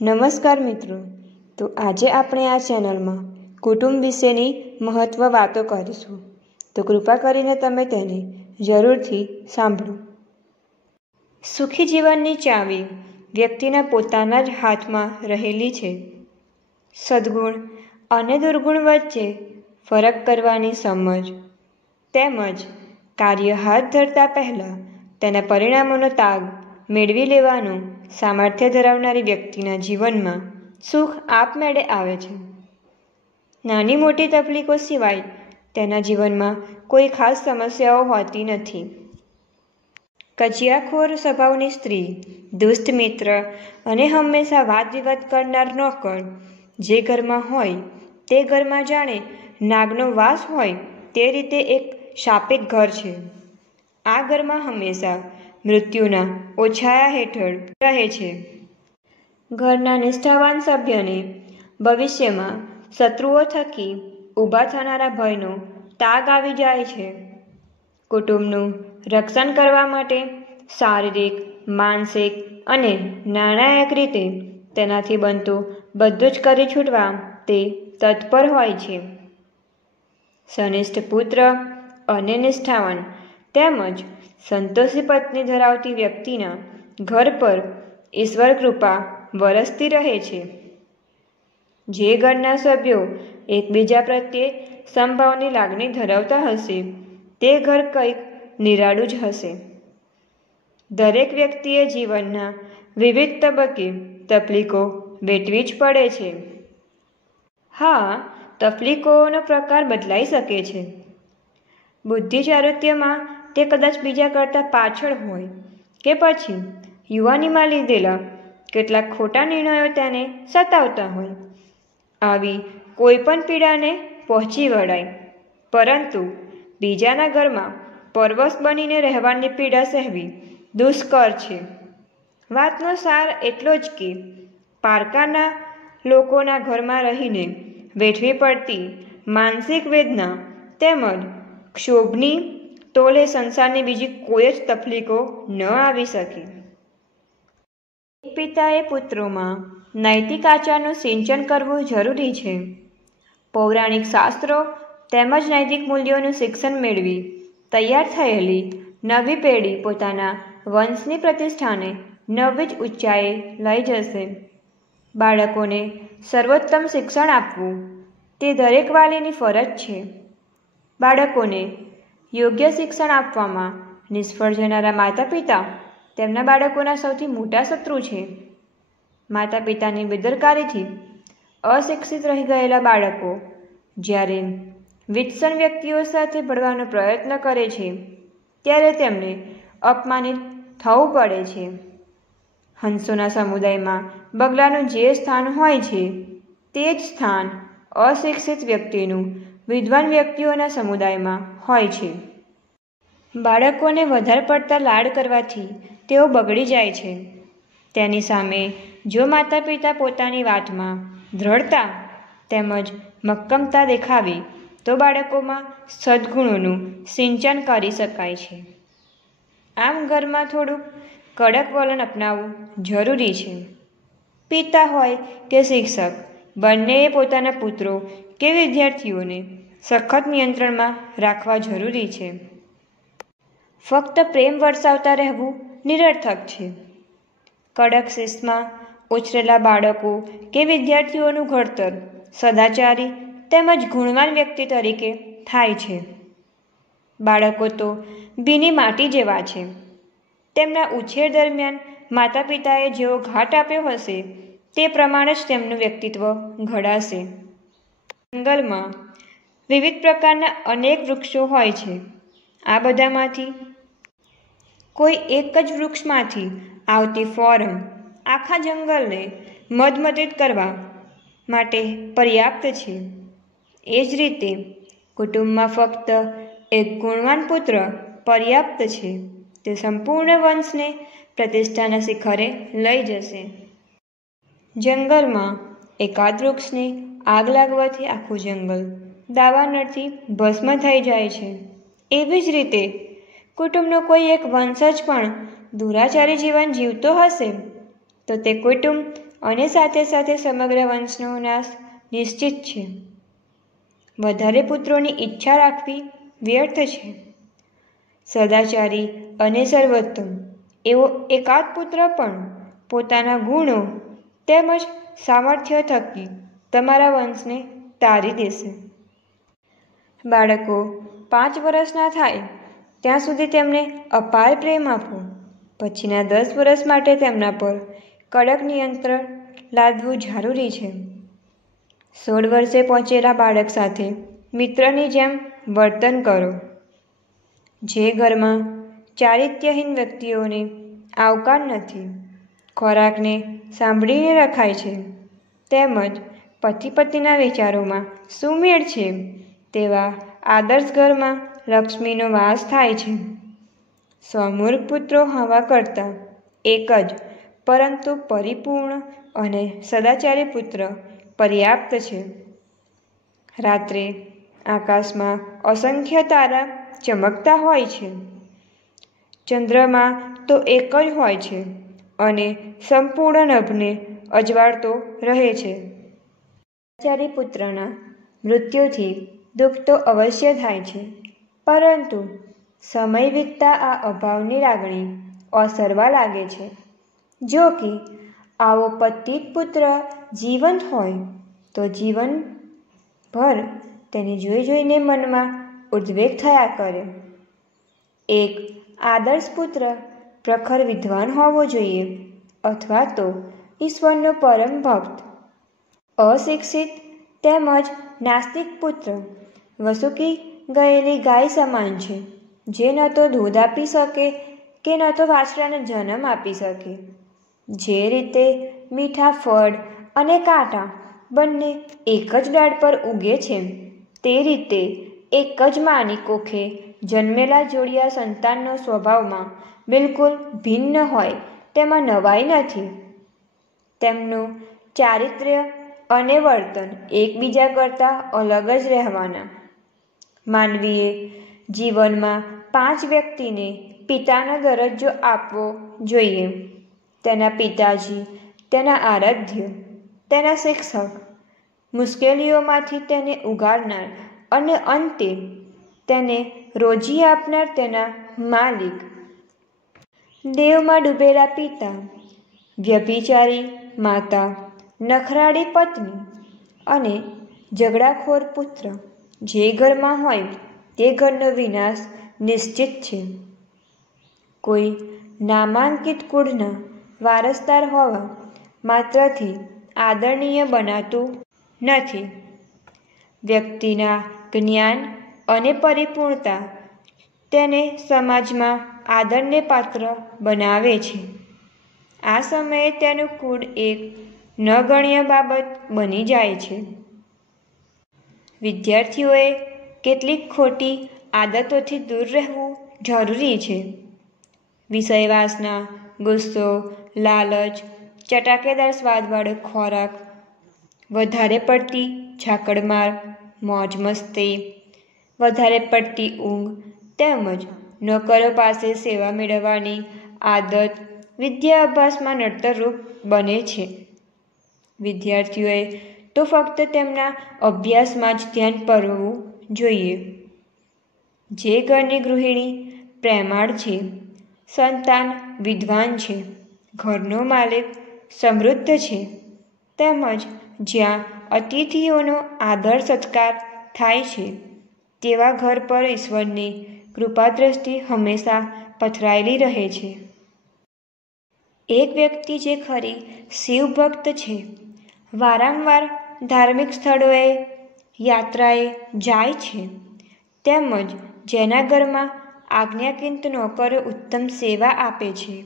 નમસ્કાર મિત્રો, તો આજે આપણે આ ચેનલમાં કુટુંબ વિશેની મહત્વ વાતો કરીશું, તો કૃપા કરીને તમે તેને જરૂરથી સાંભળો. સુખી જીવનની ચાવી વ્યક્તિના પોતાના જ હાથમાં રહેલી છે. સદ્ગુણ અને દુર્ગુણ વચ્ચે ફરક કરવાની સમજ તેમજ કાર્ય હાથ ધરતા પહેલાં તેના પરિણામોનો તાગ મેળવી લેવાનું સામર્થ્ય ધરાવનારી વ્યક્તિના જીવનમાં સુખ આપમેળે આવે છે. નાની મોટી તકલીફો સિવાય તેના જીવનમાં કોઈ ખાસ સમસ્યાઓ હોતી નથી. કજિયાખોર સ્વભાવની સ્ત્રી, દુષ્ટ મિત્ર અને હંમેશા વાદ વિવાદ કરનાર નોકર જે ઘરમાં હોય તે ઘરમાં જાણે નાગનો વાસ હોય તે રીતે એક શાપિત ઘર છે. આ ઘરમાં હંમેશા મૃત્યુના ઓછાયા હેઠળ રહે છે. ઘરના નિષ્ઠાવાન સભ્યને ભવિષ્યમાં શત્રુઓ થકી ઊભા થનારા ભયનો તાગ આવી જાય છે. કુટુંબનું રક્ષણ કરવા માટે શારીરિક, માનસિક અને નાણાકીય રીતે તેનાથી બનતું બધું જ કરી છૂટવા તે તત્પર હોય છે. સનિષ્ઠ પુત્ર અને નિષ્ઠાવાન તેમજ સંતોષી પત્ની ધરાવતી વ્યક્તિના ઘર પર ઈશ્વર કૃપા વરસતી રહે છે. જે ઘરના સભ્યો એકબીજા પ્રત્યે સમભાવની લાગણી ધરાવતા હશે તે ઘર કંઈક નિરાળું જ હશે. દરેક વ્યક્તિએ જીવનના વિવિધ તબક્કે તકલીફો વેઠવી જ પડે છે. હા, તકલીફોનો પ્રકાર બદલાઈ શકે છે. બુદ્ધિ ચાતુર્યમાં તે કદાચ બીજા કરતાં પાછળ હોય કે પછી યુવાનીમાં લીધેલા કેટલાક ખોટા નિર્ણયો તેને સતાવતા હોય. આવી કોઈ પણ પીડાને પહોંચી વળાય, પરંતુ બીજાના ઘરમાં પરવશ બનીને રહેવાની પીડા સહેવી દુષ્કર છે. વાતનો સાર એટલો જ કે પારકાના લોકોના ઘરમાં રહીને વેઠવી પડતી માનસિક વેદના તેમજ ક્ષોભની તોલે સંસારની બીજી કોઈ જ તકલીફો ન આવી શકે. એક પિતાએ પુત્રોમાં નૈતિક આચારનું સિંચન કરવું જરૂરી છે. પૌરાણિક શાસ્ત્રો તેમજ નૈતિક મૂલ્યોનું શિક્ષણ મેળવી તૈયાર થયેલી નવી પેઢી પોતાના વંશની પ્રતિષ્ઠાને નવી જ ઊંચાઈએ લઈ જશે. બાળકોને સર્વોત્તમ શિક્ષણ આપવું તે દરેક વાલીની ફરજ છે. બાળકોને યોગ્ય શિક્ષણ આપવામાં નિષ્ફળ જનારા માતા પિતા તેમના બાળકોના સૌથી મોટા શત્રુ છે. માતા પિતાની બેદરકારીથી અશિક્ષિત રહી ગયેલા બાળકો જ્યારે વિત્સન વ્યક્તિઓ સાથે ભળવાનો પ્રયત્ન કરે છે ત્યારે તેમને અપમાનિત થવું પડે છે. હંસોના સમુદાયમાં બગલાનું જે સ્થાન હોય છે તે જ સ્થાન અશિક્ષિત વ્યક્તિનું વિદ્વાન વ્યક્તિઓના સમુદાયમાં હોય છે. બાળકોને વધારે પડતા લાડ કરવાથી તેઓ બગડી જાય છે. તેની સામે જો માતા પિતા પોતાની વાતમાં દ્રઢતા તેમજ મક્કમતા દેખાવે તો બાળકોમાં સદ્ગુણોનું સિંચન કરી શકાય છે. આમ ઘરમાં થોડુંક કડક વલણ અપનાવવું જરૂરી છે. પિતા હોય કે શિક્ષક બંનેએ પોતાના પુત્રો કે વિદ્યાર્થીઓને સખત નિયંત્રણમાં રાખવા જરૂરી છે. ફક્ત પ્રેમ વરસાવતા રહેવું નિરર્થક છે. કડક શિસ્તમાં ઉછરેલા બાળકો કે વિદ્યાર્થીઓનું ઘડતર સદાચારી તેમજ ગુણવાન વ્યક્તિ તરીકે થાય છે. બાળકો તો ભીની માટી જેવા છે. તેમના ઉછેર દરમિયાન માતા પિતાએ જેવો ઘાટ આપ્યો હશે તે પ્રમાણે જ તેમનું વ્યક્તિત્વ ઘડાશે. જંગલમાં વિવિધ પ્રકારના અનેક વૃક્ષો હોય છે. આ બધામાંથી કોઈ એક જ વૃક્ષમાંથી આવતી ફોરમ આખા જંગલને મદમદિત કરવા માટે પર્યાપ્ત છે. એ જ રીતે કુટુંબમાં ફક્ત એક ગુણવાન પુત્ર પર્યાપ્ત છે. તે સંપૂર્ણ વંશને પ્રતિષ્ઠાના શિખરે લઈ જશે. જંગલમાં એકાદ વૃક્ષને આગ લાગવાથી આખું જંગલ દાવાનળથી ભસ્મ થઈ જાય છે. એવી જ રીતે કુટુંબનો કોઈ એક વંશજ પણ દુરાચારી જીવન જીવતો હશે તો તે કુટુંબ અને સાથે સાથે સમગ્ર વંશનો નાશ નિશ્ચિત છે. વધારે પુત્રોની ઈચ્છા રાખવી વ્યર્થ છે. સદાચારી અને સર્વોત્તમ એવો એકાદ પુત્ર પણ પોતાના ગુણો તેમજ સામર્થ્ય થકી તમારા વંશને તારી દેશે. બાળકો 5 વર્ષના થાય ત્યાં સુધી તેમને અપાર પ્રેમ આપો. પછીના 10 વર્ષ માટે તેમના પર કડક નિયંત્રણ લાદવું જરૂરી છે. 16 વર્ષે પહોંચેલા બાળક સાથે મિત્રની જેમ વર્તન કરો. જે ઘરમાં ચારિત્ર્યહીન વ્યક્તિઓને આવકાર નથી, ખોરાકને સાંભળીને રખાય છે, તેમજ પતિ પત્નીના વિચારોમાં સુમેળ છે તેવા આદર્શ ઘરમાં લક્ષ્મીનો વાસ થાય છે. સ્વમૂર્ખ પુત્રો હવા કરતાં એક જ પરંતુ પરિપૂર્ણ અને સદાચારી પુત્ર પર્યાપ્ત છે. રાત્રે આકાશમાં અસંખ્ય તારા ચમકતા હોય છે. ચંદ્રમા તો એક જ હોય છે અને સંપૂર્ણ નભને અજવાળતો રહે છે. સદાચારી પુત્રના મૃત્યુથી દુઃખ તો અવશ્ય થાય છે, પરંતુ સમય વીતતા આ અભાવની લાગણી ઓસરવા લાગે છે. જો કે આવો પતિત પુત્ર જીવંત હોય તો જીવનભર તેને જોઈ જોઈને મનમાં ઉદ્વેગ થયા કરે. એક આદર્શ પુત્ર પ્રખર વિદ્વાન હોવો જોઈએ અથવા તો ઈશ્વરનો પરમ ભક્ત. અશિક્ષિત તેમજ નાસ્તિક પુત્ર વસુકી ગયેલી ગાય સમાન છે, જે ન તો દૂધ આપી શકે કે ન તો વાછડાને જન્મ આપી શકે. જે રીતે મીઠા ફળ અને કાંટા બંને એક જ ડાળ પર ઉગે છે, તે રીતે એક જ માની કોખે જન્મેલા જોડિયા સંતાનનો સ્વભાવમાં બિલકુલ ભિન્ન હોય તેમાં નવાઈ નથી. તેમનું ચારિત્ર્ય અને વર્તન એકબીજા કરતાં અલગ જ રહેવાના. માનવીએ જીવનમાં 5 વ્યક્તિને પિતાનો દરજ્જો આપવો જોઈએ: તેના પિતાજી, તેના આરાધ્ય, તેના શિક્ષક, મુશ્કેલીઓમાંથી તેને ઉગારનાર અને અંતે તેને રોજી આપનાર તેના માલિક. દેવમાં ડૂબેલા પિતા, વ્યભિચારી માતા, નખરાળી પત્ની અને ઝઘડાખોર પુત્ર જે ઘરમાં હોય તે ઘરનો વિનાશ નિશ્ચિત છે. કોઈ નામાંકિત કુળના વારસદાર હોવા માત્રથી આદરણીય બનાતું નથી. વ્યક્તિના જ્ઞાન અને પરિપૂર્ણતા તેને સમાજમાં આદરને પાત્ર બનાવે છે. આ સમયે તેનું કુળ એક નગણ્ય બાબત બની જાય છે. વિદ્યાર્થીઓએ કેટલીક ખોટી આદતોથી દૂર રહેવું જરૂરી છે. વિષયવાસના, ગુસ્સો, લાલચ, ચટાકેદાર સ્વાદવાળો ખોરાક, વધારે પડતી ઝાકળમાર, મોજ મસ્તી, વધારે પડતી ઊંઘ તેમજ નોકરો પાસે સેવા મેળવવાની આદત વિદ્યા અભ્યાસમાં નડતરરૂપ બને છે. વિદ્યાર્થીઓએ તો ફક્ત તેમના અભ્યાસમાં જ ધ્યાન પરવવું જોઈએ. જે ઘરની ગૃહિણી પ્રેમાળ છે, સંતાન વિદ્વાન છે, ઘરનો માલિક સમૃદ્ધ છે, તેમજ જ્યાં અતિથિઓનો આદર સત્કાર થાય છે, તેવા ઘર પર ઈશ્વરની કૃપાદ્રષ્ટિ હંમેશા પથરાયેલી રહે છે. એક વ્યક્તિ જે ખરી શિવભક્ત છે, વારંવાર ધાર્મિક સ્થળોએ યાત્રાએ જાય છે, તેમજ જેના ઘરમાં આજ્ઞાકીન નોકરો ઉત્તમ સેવા આપે છે,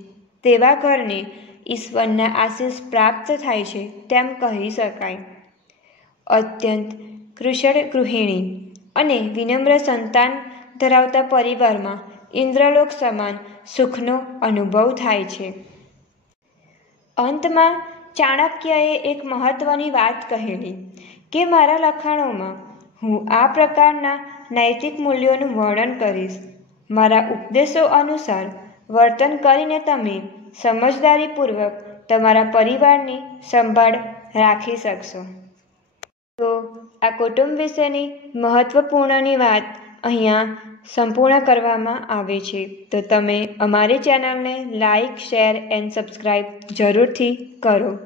તેવા ઘરને ઈશ્વરના આશીષ પ્રાપ્ત થાય છે તેમ કહી શકાય. અત્યંત કુશળ ગૃહિણી અને વિનમ્ર સંતાન ધરાવતા પરિવારમાં ઇન્દ્રલોક સમાન સુખનો અનુભવ થાય છે. અંતમાં ચાણક્યએ એક મહત્વની વાત કહેલી કે મારા લખાણોમાં હું આ પ્રકારના નૈતિક મૂલ્યોનું વર્ણન કરીશ. મારા ઉપદેશો અનુસાર વર્તન કરીને તમે સમજદારીપૂર્વક તમારા પરિવારની સંભાળ રાખી શકશો. તો આ કુટુંબ વિશેની મહત્વપૂર્ણની વાત અહીંયા સંપૂર્ણ કરવામાં આવે છે. તો તમે અમારી ચેનલને લાઈક, શેર એન્ડ સબસ્ક્રાઈબ જરૂરથી કરો.